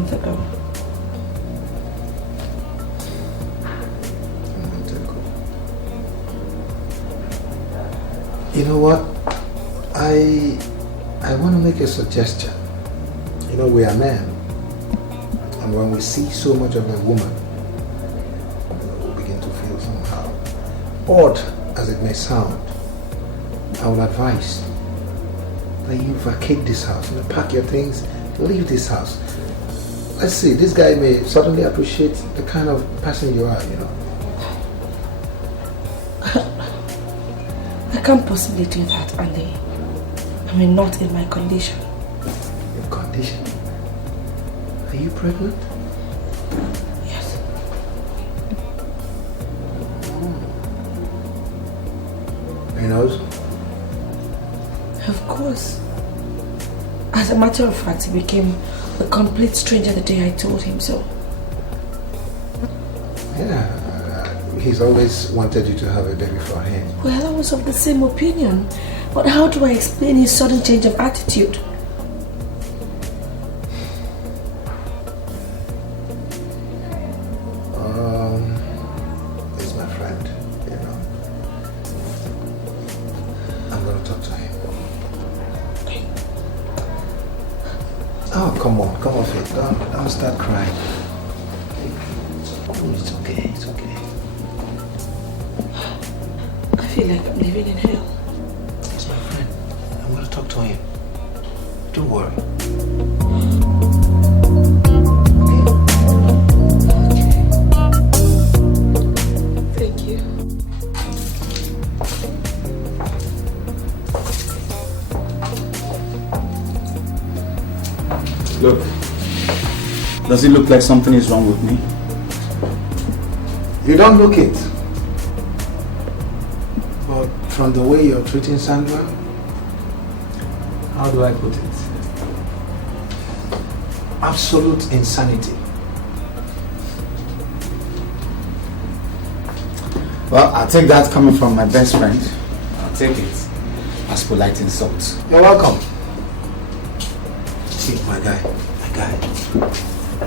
month ago. A month ago. You know what? I want to make a suggestion. You know, we are men. And when we see so much of a woman, we begin to feel somehow. Odd as it may sound, I will advise that you vacate this house. Pack your things, leave this house. Let's see, this guy may suddenly appreciate the kind of person you are, you know. I can't possibly do that, Andy. I mean, not in my condition. Your condition? Are you pregnant? Yes. He knows? Of course. As a matter of fact, he became a complete stranger the day I told him so. Yeah, he's always wanted you to have a baby for him. Well, I was of the same opinion. But how do I explain his sudden change of attitude? He's my friend, you know. I'm gonna talk to him. Oh, come on, Faith. Don't start crying. It's okay, it's okay. I feel like I'm living in hell. He's my friend. I'm gonna talk to him. Don't worry. Thank you. Look, does it look like something is wrong with me? You don't look it. But from the way you're treating Sandra, how do I put it? Absolute insanity. Well, I'll take that coming from my best friend. I'll take it as polite insult. You're welcome. See, my guy,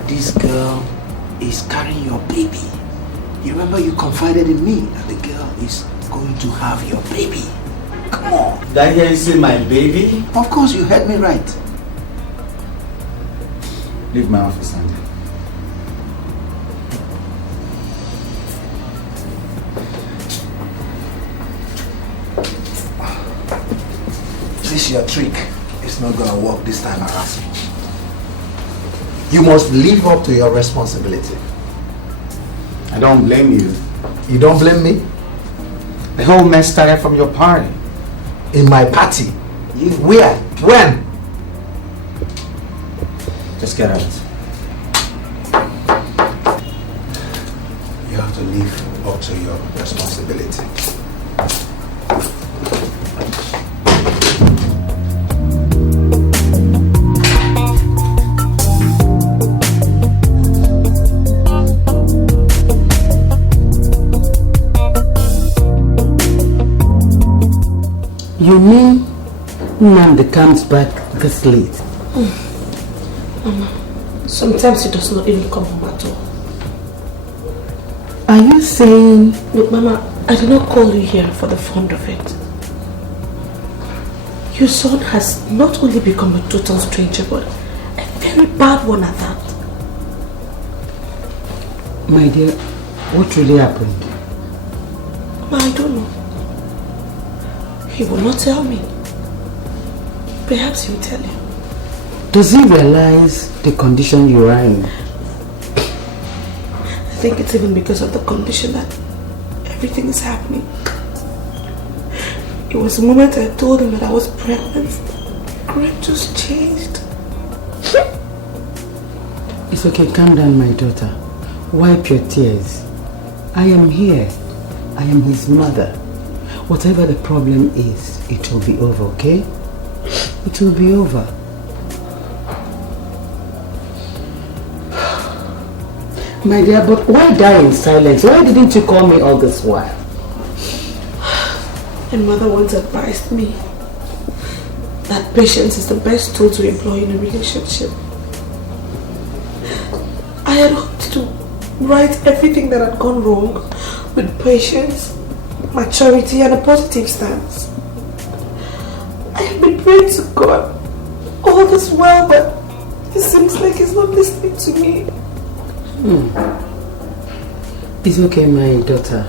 this girl is carrying your baby. You remember you confided in me that the girl is going to have your baby. Come on. Did I hear you say my baby? Of course, you heard me right. Leave my office, Andy. This your trick. It's not gonna work this time around. You must live up to your responsibility. I don't blame you. You don't blame me? The whole mess started from your party. In my party? Where? When? Just get out. You have to live up to your responsibility. You mean Nnamdi comes back this late? Mama, sometimes he does not even come home at all. Are you saying... Look, Mama, I did not call you here for the fun of it. Your son has not only become a total stranger, but a very bad one at that. My dear, what really happened? Mama, I don't know. He will not tell me. Perhaps he'll tell you. Does he realize the condition you are in? I think it's even because of the condition that everything is happening. It was the moment I told him that I was pregnant. Greg just changed. It's okay, calm down, my daughter. Wipe your tears. I am here. I am his mother. Whatever the problem is, it will be over, okay? It will be over. My dear, but why die in silence? Why didn't you call me all this while? And mother once advised me that patience is the best tool to employ in a relationship. I had hoped to right everything that had gone wrong with patience, maturity and a positive stance. I have been praying to God all this while, but it seems like He's not listening to me. It's okay, my daughter.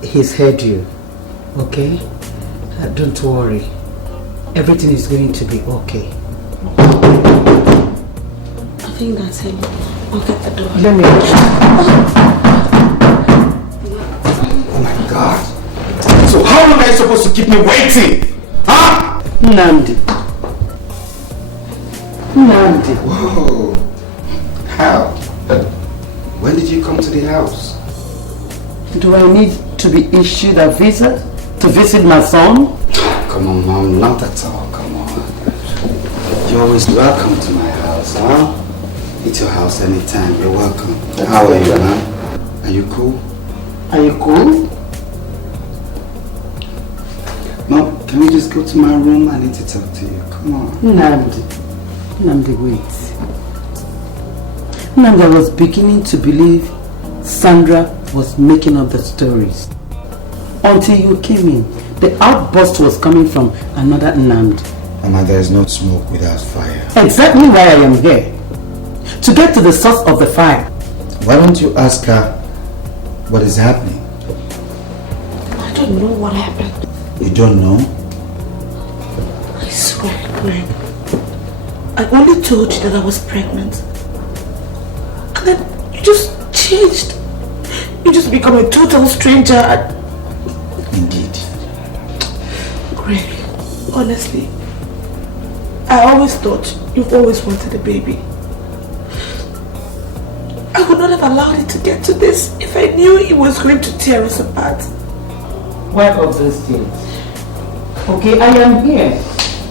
He's heard you, okay? Don't worry. Everything is going to be okay. I think that's him. I'll get the door. Let me... Oh my God. So how long are you supposed to keep me waiting? Huh? Nnamdi. Whoa. How? When did you come to the house? Do I need to be issued a visa to visit my son? Come on, Mom, not at all. Come on. You're always welcome to my house, huh? It's your house anytime. You're welcome. How are you, man? Are you cool? Are you cool? Mom, can we just go to my room? I need to talk to you. Come on. Nnamdi, wait. Nnamdi, I was beginning to believe Sandra was making up the stories. Until you came in, the outburst was coming from another Nnamdi. Mama, there is no smoke without fire. Exactly why I am here. To get to the source of the fire. Why don't you ask her what is happening? I don't know what happened. You don't know? I swear, Greg. I only told you that I was pregnant. And then you just changed. You just become a total stranger. Indeed. Greg, honestly, I always thought you've always wanted a baby. I would not have allowed it to get to this if I knew it was going to tear us apart. Why of those things? Okay, I am here.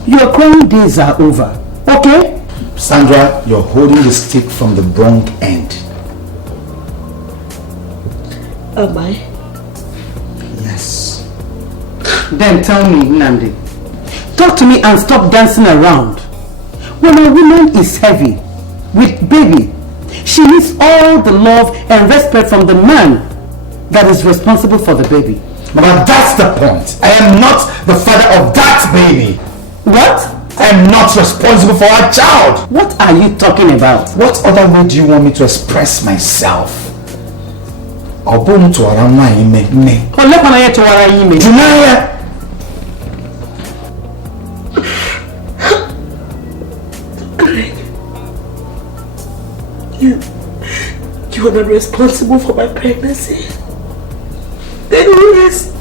Your crying days are over. Okay? Sandra, you're holding the stick from the wrong end. Am I? Yes. Then tell me, Nnamdi. Talk to me and stop dancing around. When a woman is heavy with baby, she needs all the love and respect from the man that is responsible for the baby. But that's the point. I am not the father of that baby. What? I am not responsible for a child. What are you talking about? What other way do you want me to express myself? Junaya! Greg, you are not responsible for my pregnancy. Then who is?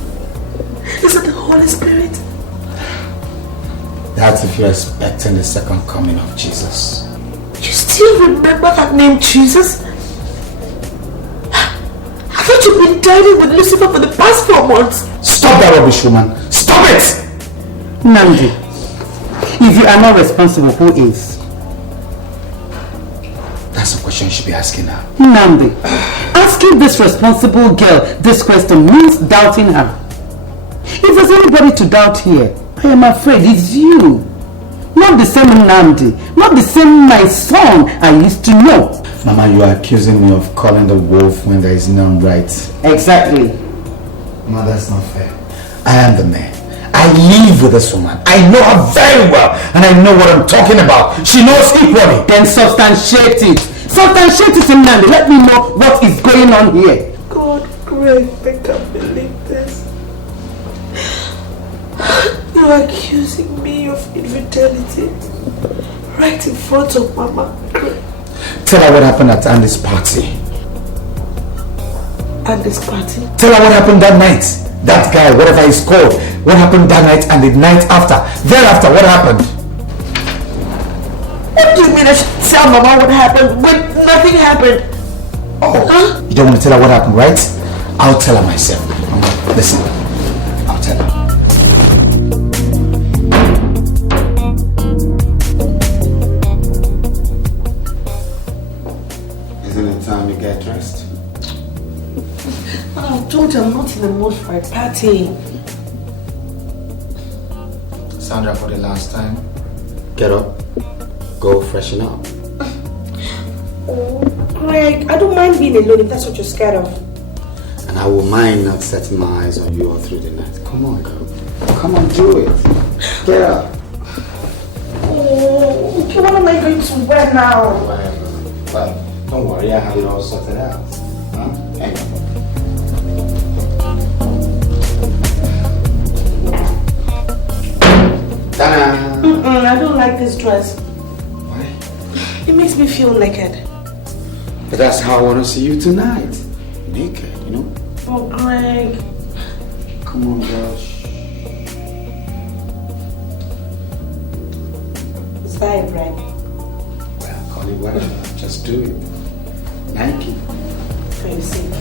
Is it the Holy Spirit? That's if you're expecting the second coming of Jesus. You still remember that name, Jesus? I thought you've been dining with Lucifer for the past 4 months. Stop that rubbish, woman. Stop it! Nnamdi, if you are not responsible, who is? That's a question you should be asking her. Nnamdi, asking this responsible girl this question means doubting her. If there's anybody to doubt here, I am afraid it's you. Not the same Nnamdi, not the same my son I used to know. Mama, you are accusing me of calling the wolf when there is none right. Exactly. No, that's not fair. I am the man. I live with this woman. I know her very well, and I know what I'm talking about. She knows equally. Then substantiate it. Substantiate it, Nnamdi. Let me know what is going on here. God, Greg, I can't believe this. You're accusing me of infidelity right in front of Mama. Greg. Tell her what happened at Andy's party. Andy's party? Tell her what happened that night. That guy, whatever he's called. What happened that night and the night after. Thereafter, what happened? What do you mean I should tell Mama what happened when nothing happened? Oh, huh? You don't want to tell her what happened, right? I'll tell her myself. Mama, listen. I'll tell her. Isn't it time you get dressed? I told you I'm not in the mood for a party. Sandra, for the last time, get up, go freshen up. mind being alone if that's what you're scared of. And I will mind not setting my eyes on you all through the night. Come on, girl. Come on, do it. Get up. Oh, okay, what am I going to wear now? Well, don't worry, I have it all sorted out. Huh? Hang on. Ta-da! I don't like this dress. Why? It makes me feel naked. But that's how I want to see you tonight. Naked, you know? Oh, Greg. Come on, girl. Is that a brand? Well, call it whatever. Just do it. Nike. For your sake.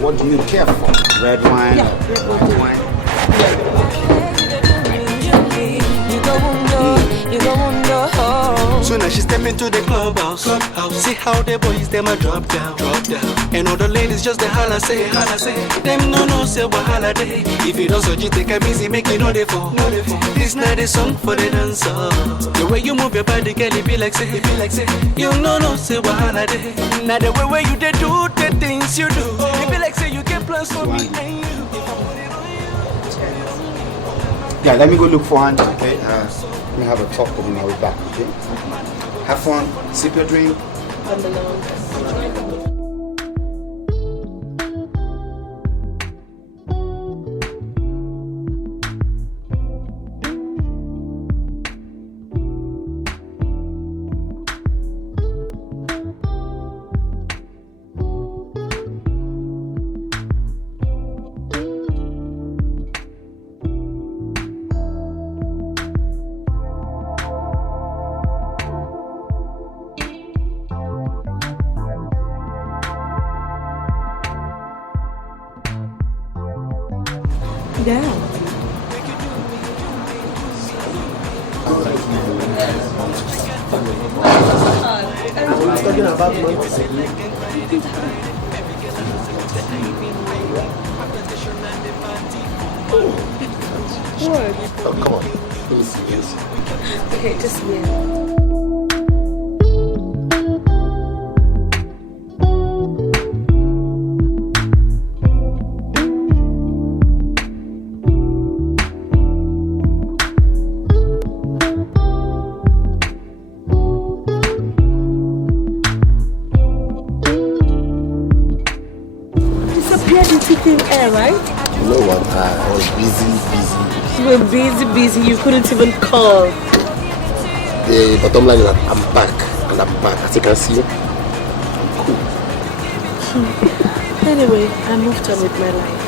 What do you care for? Red wine? Yeah, red wine. White wine? So now she step into the clubhouse. See how the boys them a drop down. And all the ladies just the holla say. Them no say wahala day. If you don't so you take a busy, make it know they fall. This night is song for the dancer. The way you move your body, girl, it be like say. You no say wahala day. Now the way you they do the things you do, it be like say you get plans for me and you. Yeah, let me go look for Andy, okay? Let me have a talk with him. I'll be back, okay? Have fun. Sip your drink. Okay, just me. Disappeared into thin air, right? You know what? I was busy. You were busy. You couldn't even call. The bottom line is that I'm back, and I'm back. As you can see, I'm cool. Anyway, I moved on with my life.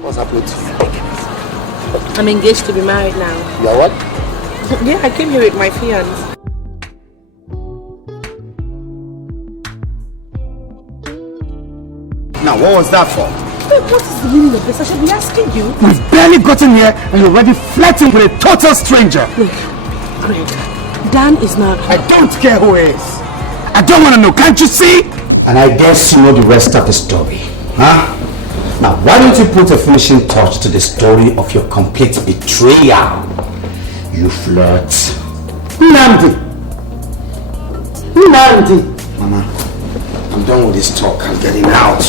What's happening to you? I'm engaged to be married now. You are what? Yeah, I came here with my fiance. Now, what was that for? Wait, what is the meaning of this? I should be asking you. We've barely gotten here and you're already flirting with a total stranger. Look, Greg, Dan is not... I don't care who he is. I don't want to know, can't you see? And I guess you know the rest of the story, huh? Now, why don't you put a finishing touch to the story of your complete betrayal? You flirt. Nnamdi! Mama, I'm done with this talk. I'm getting out.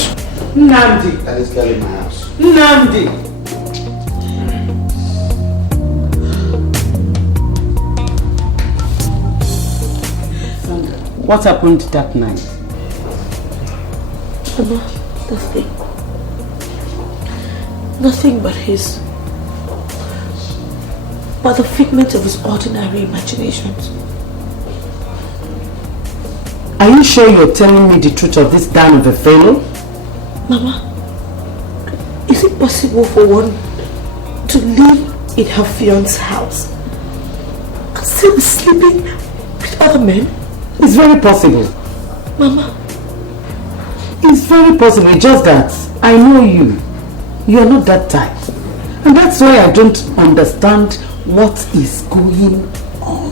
Nnamdi! That is getting my house. Nnamdi! What happened that night? Mama, nothing. Nothing but the figment of his ordinary imaginations. Are you sure you're telling me the truth of this damn of a fellow? Mama, is it possible for one to live in her fiance's house and still be sleeping with other men? It's very possible. Mama. It's very possible, just that I know you. You're not that type. And that's why I don't understand what is going on.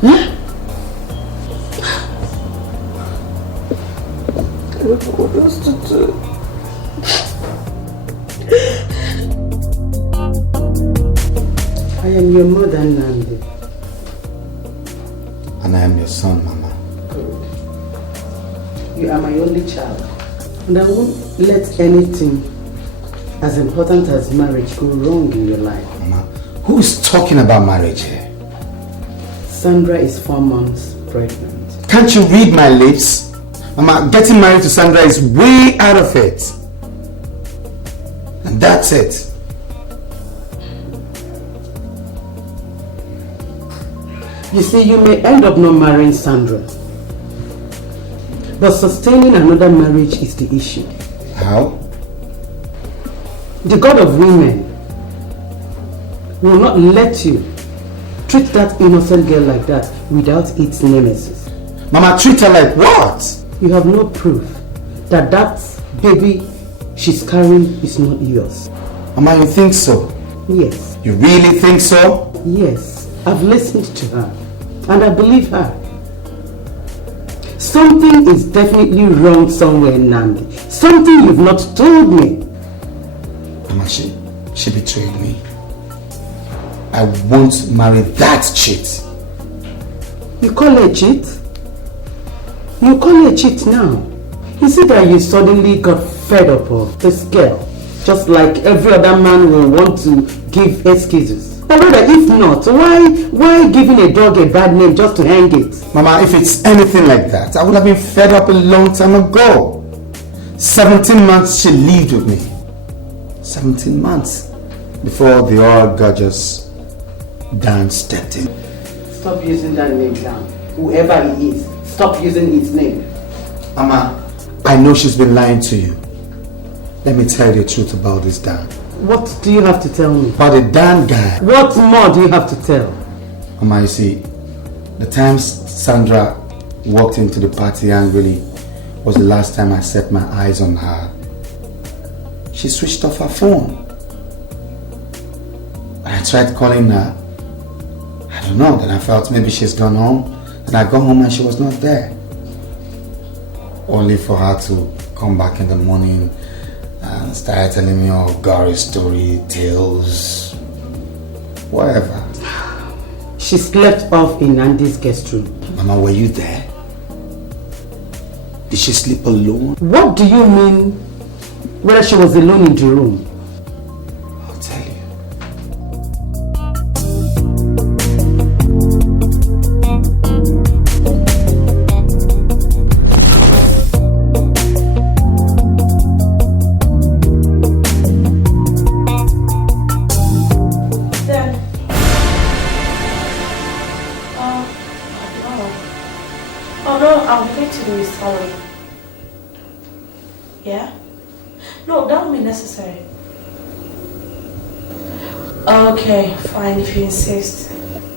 Huh? I don't know what else to do. I am your mother, Nnamdi. And I am your son, Mama. Good. You are my only child. And I won't let anything as important as marriage go wrong in your life. Mama, who's talking about marriage here? Sandra is 4 months pregnant. Can't you read my lips? Mama, getting married to Sandra is way out of it. And that's it. You see, you may end up not marrying Sandra. But sustaining another marriage is the issue. How? The God of women will not let you treat that innocent girl like that without its nemesis. Mama, treat her like what? You have no proof that that baby she's carrying is not yours. Mama, you think so? Yes. You really think so? Yes. I've listened to her and I believe her. Something is definitely wrong somewhere, Nnamdi. Something you've not told me. Mama, she betrayed me. I won't marry that cheat. You call her a cheat? You call her a cheat now? You see that you suddenly got fed up of this girl, just like every other man will want to give excuses. Or rather, if not, why giving a dog a bad name just to hang it? Mama, if it's anything like that, I would have been fed up a long time ago. 17 months she lived with me. 17 months before the all gorgeous Dan stepped in. Stop using that name, Dan. Whoever he is, stop using his name. Mama, I know she's been lying to you. Let me tell you the truth about this Dan. What do you have to tell me? About the Dan guy. What more do you have to tell? Mama, you see, the time Sandra walked into the party angrily was the last time I set my eyes on her. She switched off her phone. I tried calling her. I don't know, then I felt maybe she's gone home. Then I got home and she was not there. Only for her to come back in the morning and start telling me all gory story, tales, whatever. She slept off in Andy's guest room. Mama, were you there? Did she sleep alone? What do you mean whether she was alone in the room? I'll tell you. Sorry. Yeah? No, that won't be necessary. Okay, fine if you insist.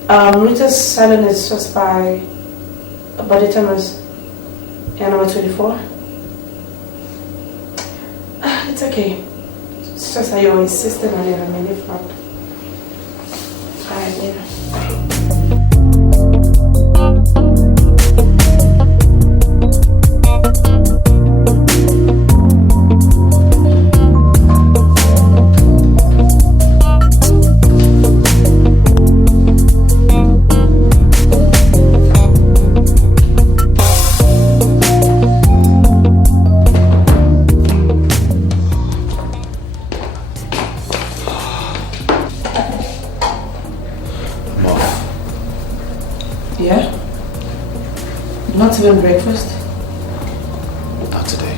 Rita's salon is just by Body Thomas. Yeah, number 24. It's okay. It's just that you're insisting on it. I mean, if not. Alright, later. Bye. afternoon breakfast? Not today.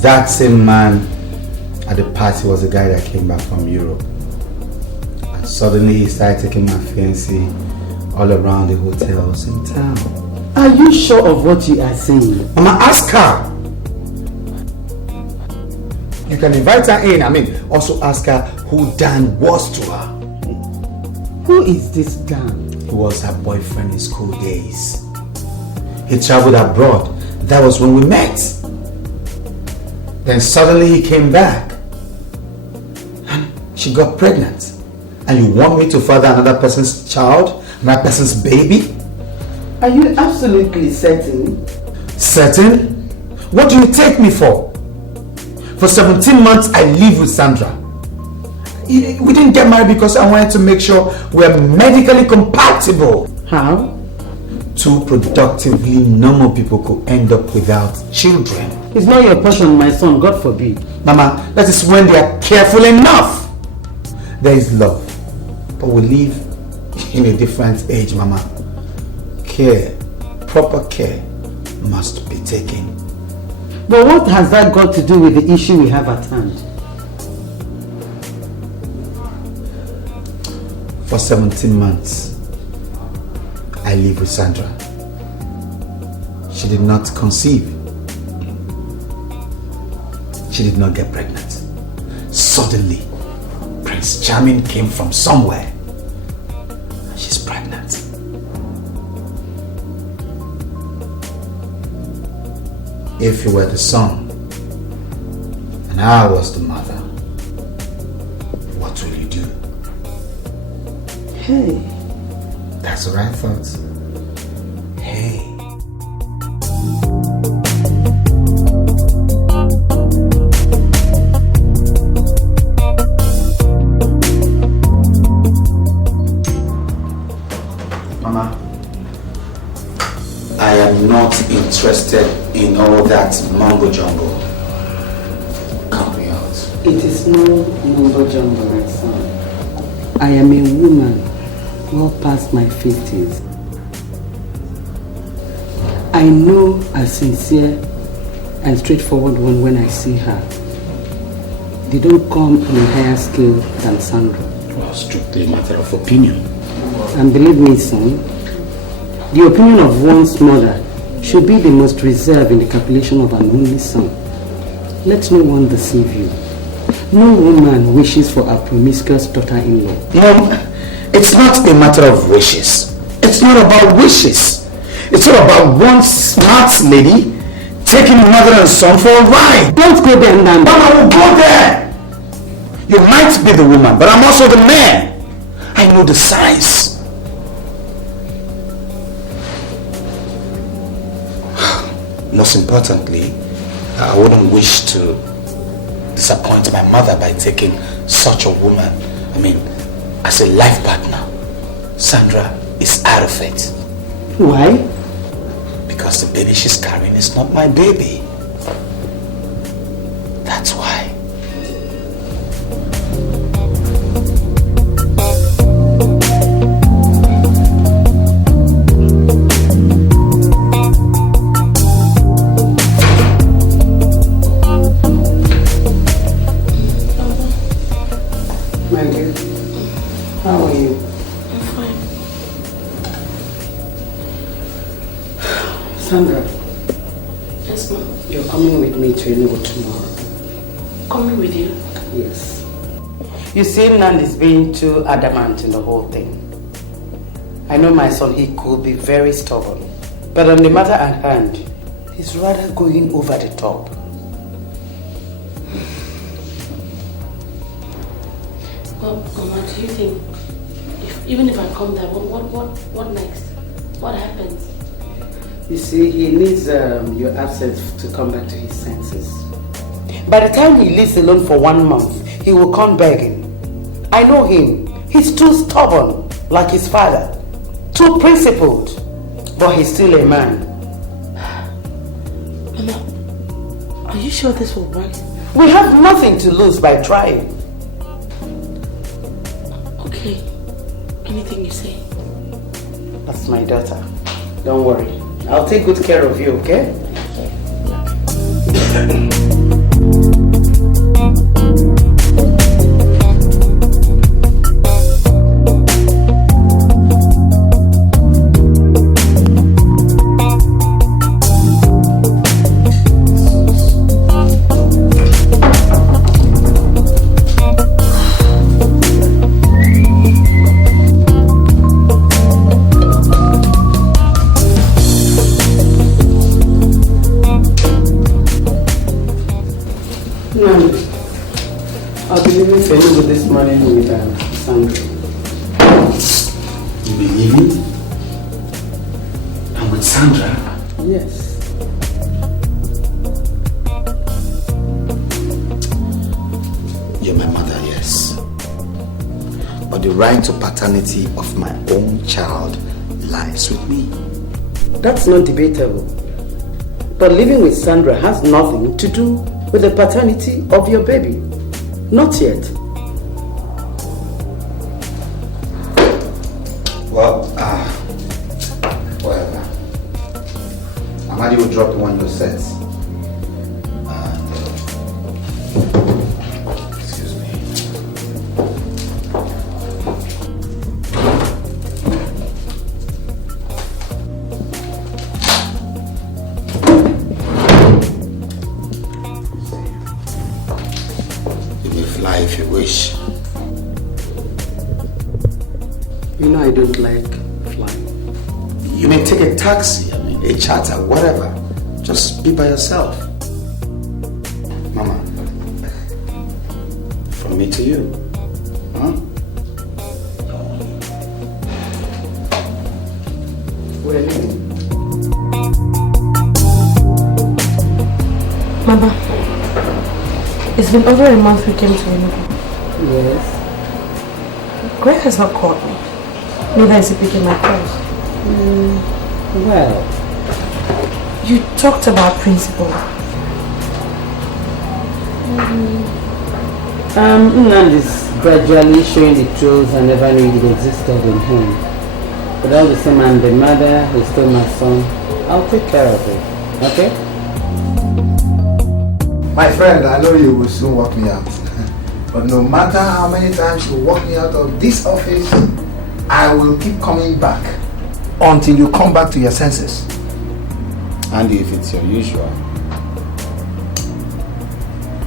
That same man at the party was the guy that came back from Europe. And suddenly he started taking my fancy all around the hotels in town. Are you sure of what you are saying? Mama, ask her. You can invite her in. Also ask her who Dan was to her. Who is this Dan? He was her boyfriend in school days. He traveled abroad. That was when we met. Then suddenly he came back and she got pregnant. And you want me to father another person's child? Another person's baby? Are you absolutely certain? Certain? What do you take me for? For 17 months I live with Sandra. We didn't get married because I wanted to make sure we're medically compatible. How? Two productively normal people could end up without children. It's not your portion, my son, God forbid. Mama, that is when they are careful enough. There is love, but we live in a different age, Mama. Care, proper care must be taken. But what has that got to do with the issue we have at hand? For 17 months, I live with Sandra. She did not conceive. She did not get pregnant. Suddenly, Prince Charming came from somewhere. And she's pregnant. If you were the son, and I was the mother, what will you do? Hey. That's what I thought. Hey. Mama, I am not interested in all that mumbo jumbo. Count me out. It is no mumbo jumbo, my son. I am a woman well past my 50s. I know a sincere and straightforward one when I see her. They don't come on a higher scale than Sandra. Well, strictly a matter of opinion. And believe me, son, the opinion of one's mother should be the most reserved in the calculation of an only son. Let no one deceive you. No woman wishes for a promiscuous daughter-in-law. Mom, it's not a matter of wishes. It's not about wishes. It's all about one smart lady taking mother and son for a ride. Don't go there, Nandi. Mama will go there. You might be the woman, but I'm also the man. I know the signs. Most importantly, I wouldn't wish to disappoint my mother by taking such a woman, as a life partner. Sandra is out of it. Why? Because the baby she's carrying is not my baby. That's why. How are you? I'm fine. Sandra. Yes, ma'am. You're coming with me to Enugu tomorrow. Coming with you? Yes. You see, Nand is being too adamant in the whole thing. I know my son, he could be very stubborn. But on the matter at hand, he's rather going over the top. Well, Mama, do you think, even if I come there, what next? What happens? You see, he needs your absence to come back to his senses. By the time he lives alone for 1 month, he will come begging. I know him. He's too stubborn, like his father. Too principled. But he's still a man. Mama, are you sure this will work? We have nothing to lose by trying. Okay. Anything you say. That's my daughter. Don't worry. I'll take good care of you, okay? I'll be leaving for you this morning with Sandra. You'll be leaving? And with Sandra? Yes. You're my mother, yes. But the right to paternity of my own child lies with me. That's not debatable. But living with Sandra has nothing to do with the paternity of your baby. Not yet. Well, whatever. Amadi will drop the one you set. Excuse me. You may fly if you wish. You know I don't like flying. You may take a taxi, a charter, whatever. Just be by yourself. Mama, from me to you. Huh? We're leaving. Mama, it's been over a month we came to Enugu. Yes. Greg has not called me. Neither is he picking my calls. Well, you talked about principle. Nand is gradually showing the truth I never knew it existed in him. But all the same, I'm the mother who's still my son. I'll take care of it. Okay? My friend, I know you will soon walk me out. But no matter how many times you walk me out of this office, I will keep coming back until you come back to your senses. And if it's your usual,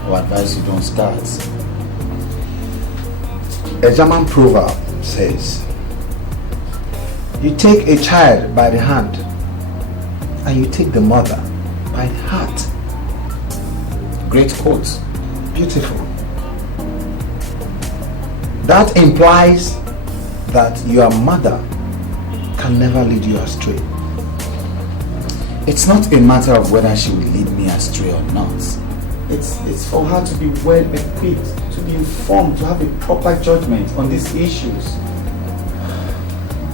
I advise you don't start. A German proverb says, you take a child by the hand and you take the mother by the heart. Great quote. Beautiful. That implies that your mother can never lead you astray. It's not a matter of whether she will lead me astray or not. It's for her to be well equipped, to be informed, to have a proper judgment on these issues.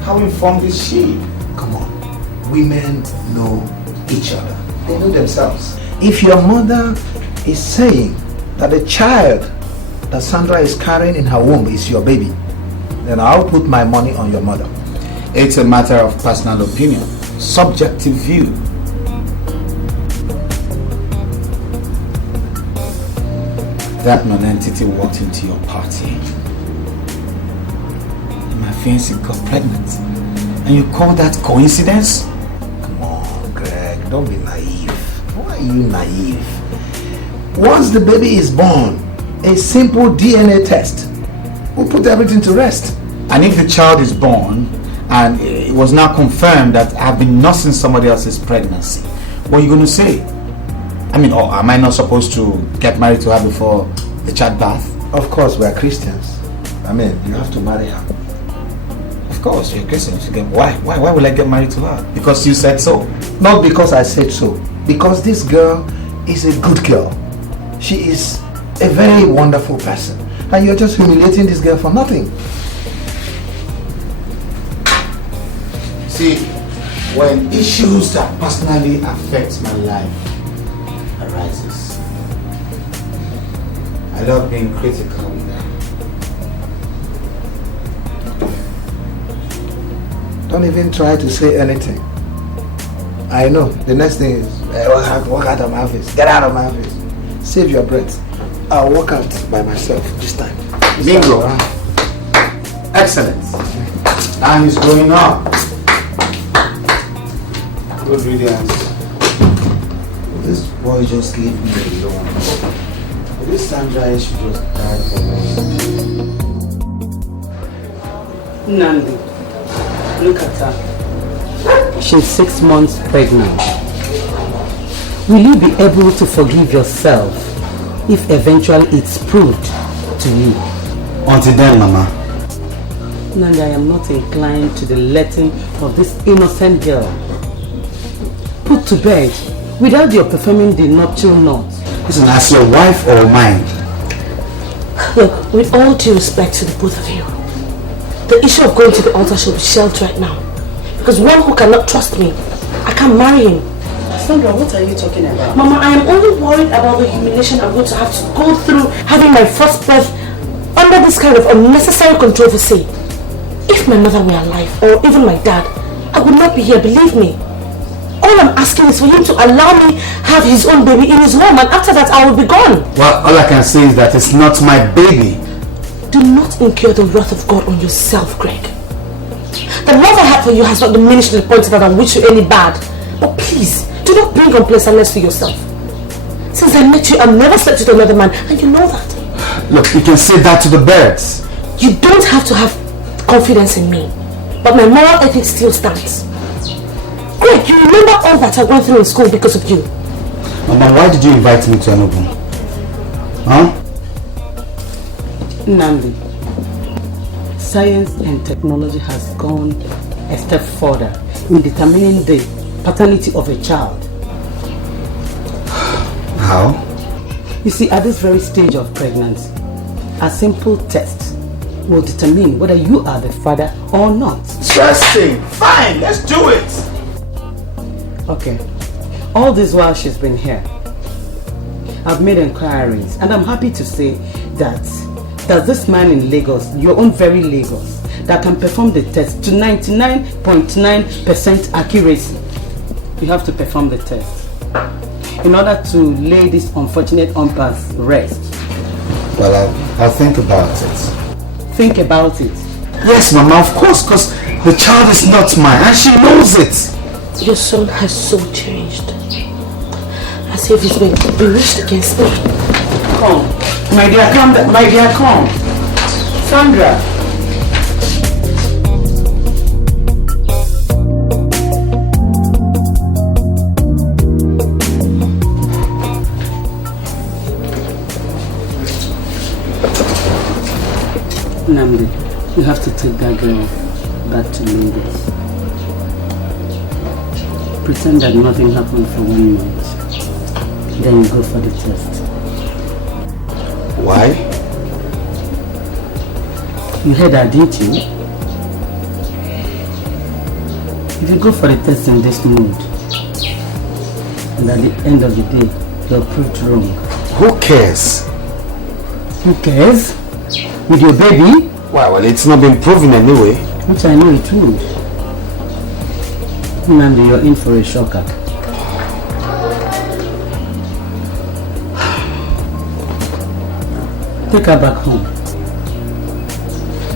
How informed is she? Come on. Women know each other. They know themselves. If your mother is saying that the child that Sandra is carrying in her womb is your baby, then I'll put my money on your mother. It's a matter of personal opinion, subjective view. That non-entity walked into your party. My fiancée got pregnant. And you call that coincidence? Come on, Greg, don't be naive. Why are you naive? Once the baby is born, a simple DNA test will put everything to rest. And if the child is born and it was now confirmed that I've been nursing somebody else's pregnancy, what are you going to say? I mean, or am I not supposed to get married to her before the childbirth? Of course, we are Christians. I mean, you have to marry her. Of course, you're Christian. Why will I get married to her? Because you said so. Not because I said so. Because this girl is a good girl. She is a very wonderful person. And you're just humiliating this girl for nothing. See, when issues that personally affect my life arises, I love being critical with them. Don't even try to say anything. I know. The next thing is, walk out of my office. Get out of my office. Save your breath. I'll walk out by myself this time. Bingo. Excellent. Time is going up. Good riddance. Will this boy just leave me alone? Will this Sandra should just die for me? Nandi, look at her. She's 6 months pregnant. Will you be able to forgive yourself if eventually it's proved to you? Until then, Mama. Nandi, I am not inclined to the letting of this innocent girl put to bed without your performing the nuptial knot. Listen, as your wife or mine? Look, with all due respect to the both of you, the issue of going to the altar should be shelved right now. Because one who cannot trust me, I can't marry him. Sandra, what are you talking about? Mama, I am only worried about the humiliation I'm going to have to go through having my first birth under this kind of unnecessary controversy. If my mother were alive, or even my dad, I would not be here, believe me. All I'm asking is for him to allow me have his own baby in his home, and after that I will be gone. Well, all I can say is that it's not my baby. Do not incur the wrath of God on yourself, Greg. The love I have for you has not diminished to the point that I wish you any bad. But please, do not bring unpleasantness to yourself. Since I met you, I've never slept with another man, and you know that. Look, you can say that to the birds. You don't have to have confidence in me, but my moral ethics still stands. Greg, you remember all that I went through in school because of you. Mama, why did you invite me to MrIbu? Huh? Nandi, science and technology has gone a step further in determining the paternity of a child. How? You see, at this very stage of pregnancy, a simple test will determine whether you are the father or not. Interesting. Fine, let's do it. Okay. All this while she's been here, I've made inquiries, and I'm happy to say that there's this man in Lagos, your own very Lagos, that can perform the test to 99.9% accuracy. You have to perform the test in order to lay this unfortunate unpass rest. Well, I'll think about it. Think about it. Yes, Mama, of course, because the child is not mine and she knows it. Your son has so changed. As if he's been bewitched against me. Come. My dear, come. My dear, come. Sandra. Namdi, you have to take that girl back to Lagos. Pretend that nothing happened for 1 month. Then you go for the test. Why? You heard that, didn't you? If you go for the test in this mood, and at the end of the day, you're proved wrong. Who cares? Who cares? With your baby? Why? Well, it's not been proven anyway. Which I know it would. Nandi, you're in for a shocker. Take her back home.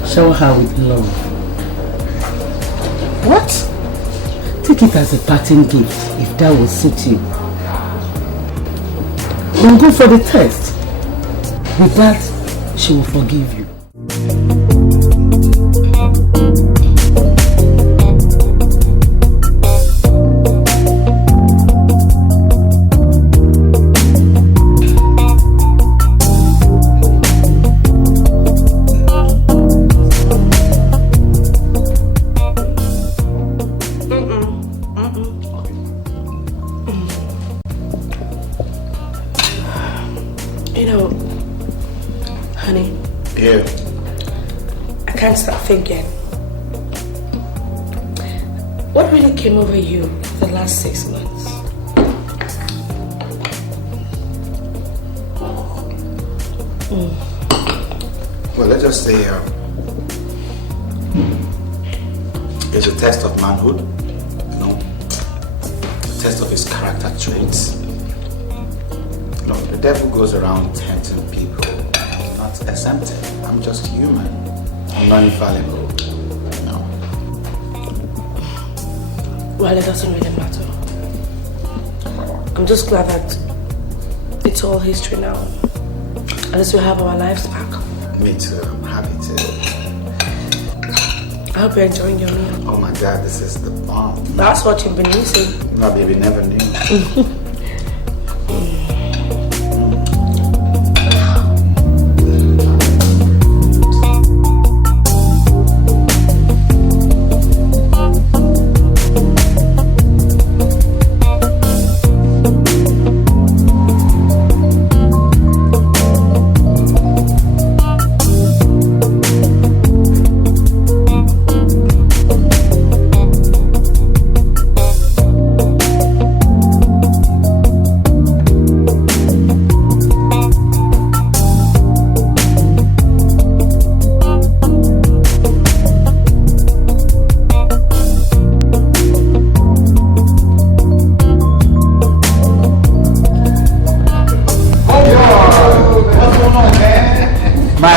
Shower her with love. What? Take it as a parting gift, if that will suit you. Then go for the test. With that, she will forgive you. Can't stop thinking. What really came over you the last 6 months? Well, let's just say it's a test of manhood, you know, a test of his character traits. Look, the devil goes around tempting people. I'm not exempted. I'm just human. I'm not infallible. No. Well, it doesn't really matter. I'm just glad that it's all history now. At least we have our lives back. Me too. I'm happy too. I hope you're enjoying your meal. Oh my God, this is the bomb. That's what you've been using. No, baby, never knew.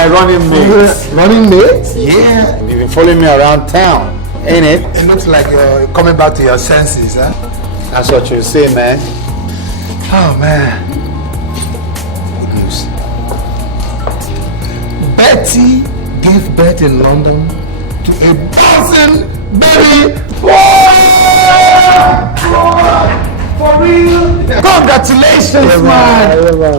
Running mates. Running mates? Yeah. You've been following me around town, ain't it? It looks like you're coming back to your senses, huh? That's what you say, man. Oh, man. Good news. Betty gave birth in London to a dozen baby boy! For real? Congratulations, man!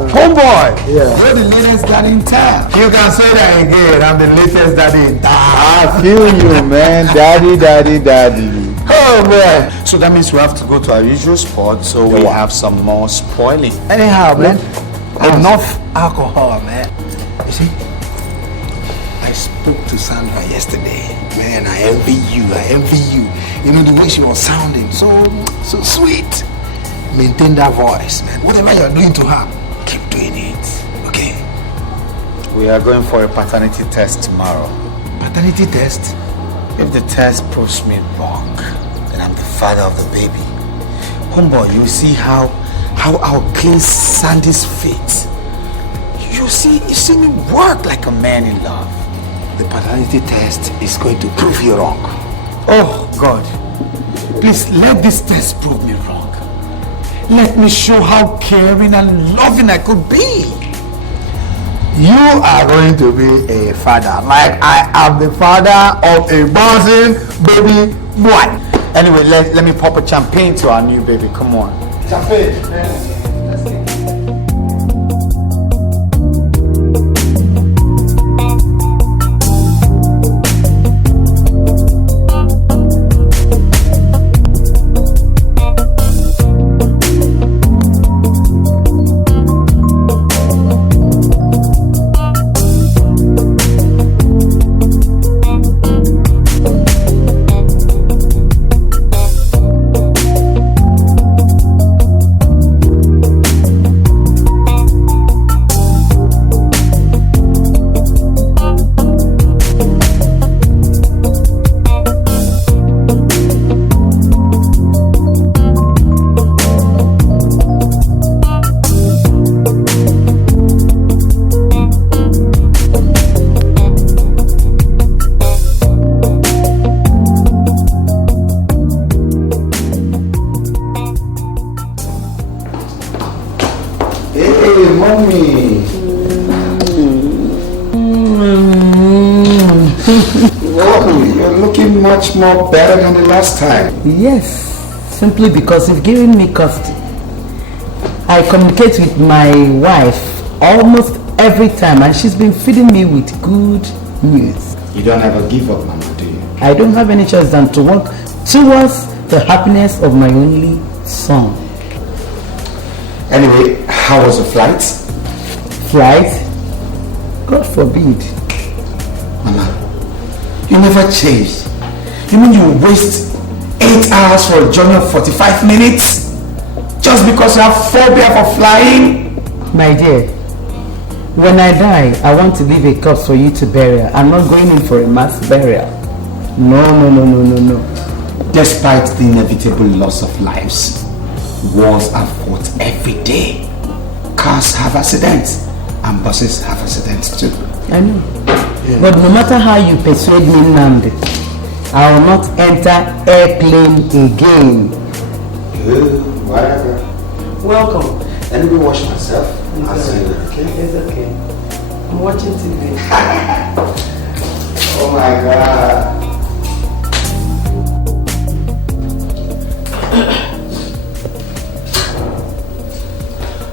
Homeboy! Yeah. You're the latest daddy in town. You can say that again. I'm the latest daddy in town. I feel you, man. Daddy, daddy, daddy. Oh, boy. So that means we have to go to our usual spot so we have some more spoiling. Anyhow, man, enough alcohol, man. You see, I spoke to Sandra yesterday. Man, I envy you. You know, the way she was sounding, so sweet. Maintain that voice, man. Whatever you're doing to her, keep doing it, okay? We are going for a paternity test tomorrow. Paternity test? If the test proves me wrong, then I'm the father of the baby. Homeboy, you see how I'll clean Sandy's feet. You see me work like a man in love. The paternity test is going to prove you wrong. Oh, God. Please let this test prove me wrong. Let me show how caring and loving I could be. You are going to be a father, like I am the father of a bouncing baby boy. Anyway, let me pop a champagne to our new baby. Come on. Champagne. Oh, you're looking much more better than the last time. Yes, simply because you've given me custody. I communicate with my wife almost every time and she's been feeding me with good news. You don't ever give up, Mama, do you? I don't have any choice than to work towards the happiness of my only son. Anyway, how was the flight? Flight? God forbid. Mama, you never change. You mean you waste 8 hours for a journey of 45 minutes? Just because you have phobia for flying? My dear, when I die, I want to leave a corpse for you to bury. I'm not going in for a mass burial. No. Despite the inevitable loss of lives, wars are fought every day. Cars have accidents and buses have accidents too. I know. Yeah. But no matter how you persuade me, Nnamdi, I will not enter airplane again. Whatever. Welcome. Let me wash myself. It's I'll see you later, okay? It's okay. I'm watching TV. Oh my God.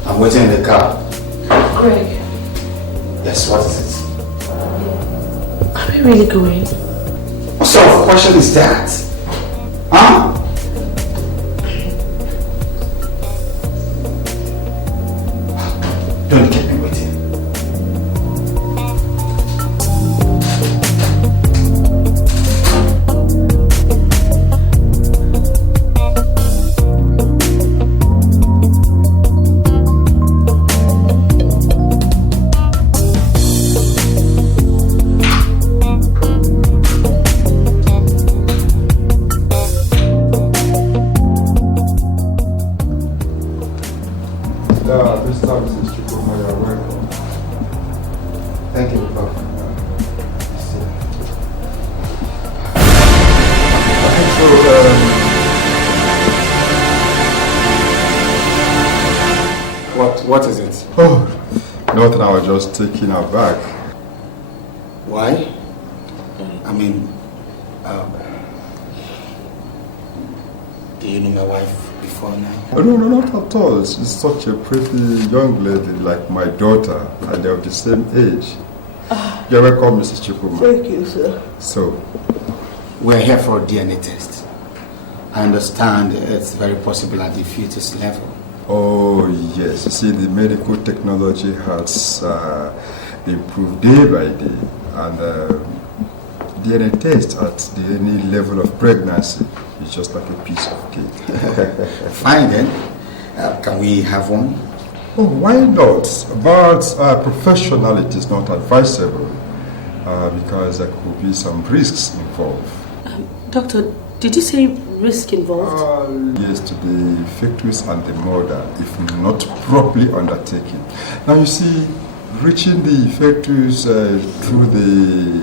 I'm waiting in the car. Greg. Yes, what is it? Are we really going? What sort of question is that? Huh? Don't keep me waiting. What is it? Oh, nothing. I was just taking her back. Why? I mean, do you know my wife before now? No, not at all. She's such a pretty young lady, like my daughter, and they're of the same age. You're welcome, Mrs. Chukuma. Thank you, sir. So, we're here for a DNA test. I understand it's very possible at the fetus level. oh yes, you see, the medical technology has improved day by day, and DNA test at any level of pregnancy is just like a piece of cake. Fine then. Can we have one? Oh, why not? But professionality is not advisable because there could be some risks involved. Doctor, did you say risk involved? Yes, to the fetus and the mother, if not properly undertaken. Now you see, reaching the fetus through the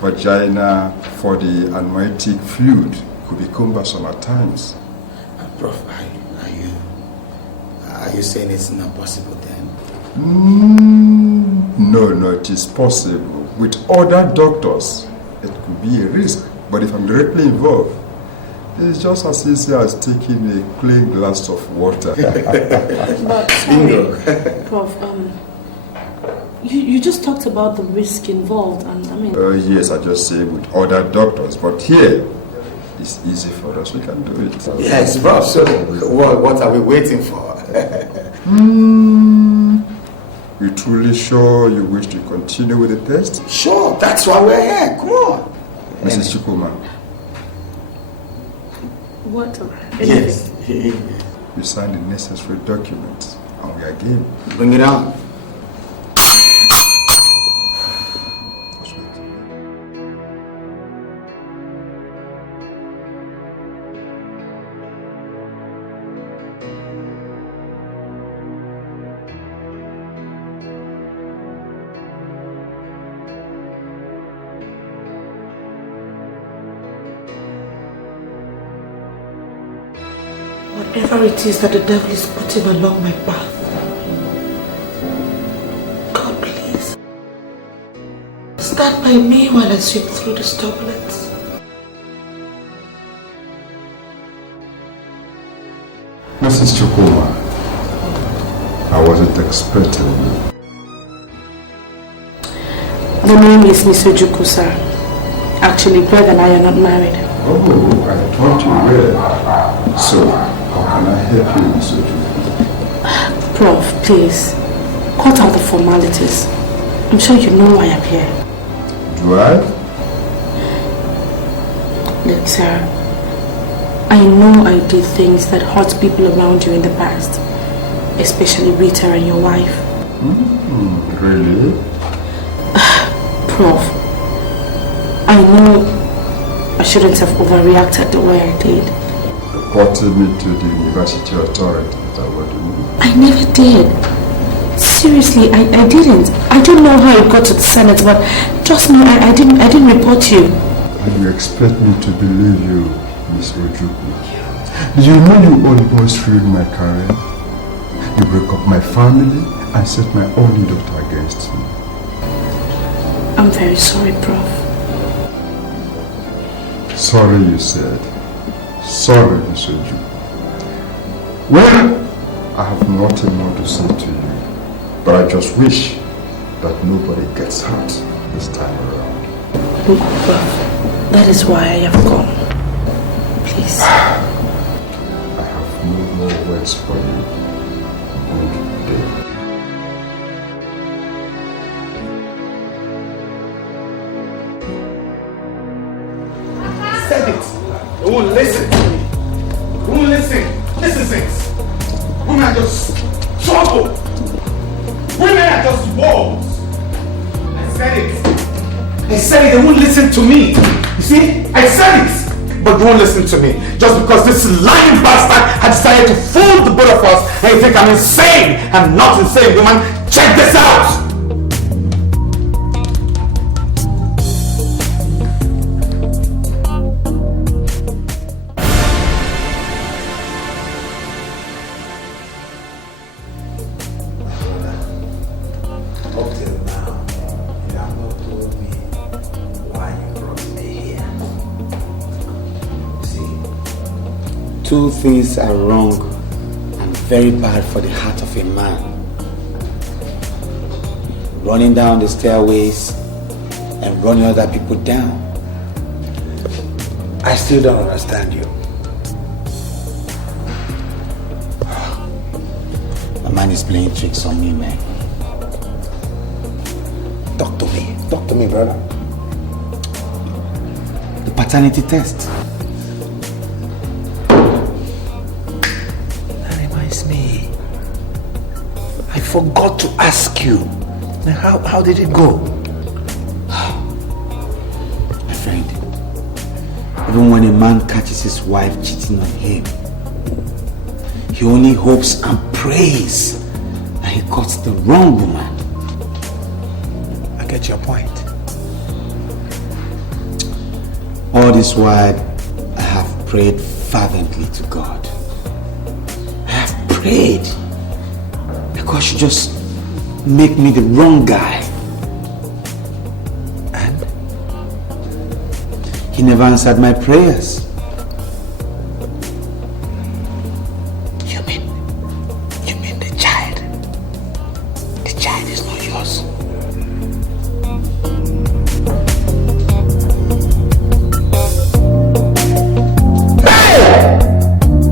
vagina for the amniotic fluid could be cumbersome at times. Prof, are you saying it's not possible then? No, it is possible. With other doctors, it could be a risk. But if I'm directly involved, it's just as easy as taking a plain glass of water. But, Prof, you just talked about the risk involved, and I mean... yes, I just say with other doctors, but here, it's easy for us, we can do it. Yes, Prof, so what are we waiting for? You truly sure you wish to continue with the test? Sure, that's why we're here, come on. Mrs. Chukuma. What? Yes. You signed the necessary documents, and we are game. Bring it on. Whatever it is that the devil is putting along my path, God, please, Stand by me while I sweep through this turbulence. Mrs. Chukuma, I wasn't expecting you. The name is Mr. Juku, sir. Actually, Greg and I are not married. Oh, I thought you were. So, how can I help you, Mr. Juku? Prof, please, cut out the formalities. I'm sure you know why I'm here. Do I? Look, sir, I know I did things that hurt people around you in the past, especially Rita and your wife. Really? Prof, I know I shouldn't have overreacted the way I did. Reporting me to the university authority, is that what you mean? I never did. Seriously, I didn't. I don't know how it got to the Senate, but trust me, I didn't report you. And you expect me to believe you, Miss Ojuku? Do you know you almost ruined my career? You broke up my family and set my only daughter against me. I'm very sorry, Prof. Sorry, you said. Sorry, Miss Ojuku. Well, I have nothing more to say to you. But I just wish that nobody gets hurt this time around. Look, Prof, that is why I have come. Please. I have no more words for you. Good day. Said it. They won't listen to me. They won't listen. This is it. Women are just trouble. Women are just wolves. I said it. I said it. They won't listen to me. You see? I said it. But they won't listen to me. Just because this lying bastard had decided to fool the both of us and you think I'm insane. I'm not insane, woman. Check this out. Two things are wrong and very bad for the heart of a man. Running down the stairways and running other people down. I still don't understand you. My man is playing tricks on me, man. Talk to me. Talk to me, brother. The paternity test. I forgot to ask you. How did it go? My friend, even when a man catches his wife cheating on him, he only hopes and prays that he got the wrong woman. I get your point. All this while, I have prayed fervently to God. I have prayed. God should just make me the wrong guy. And? He never answered my prayers. You mean the child? The child is not yours.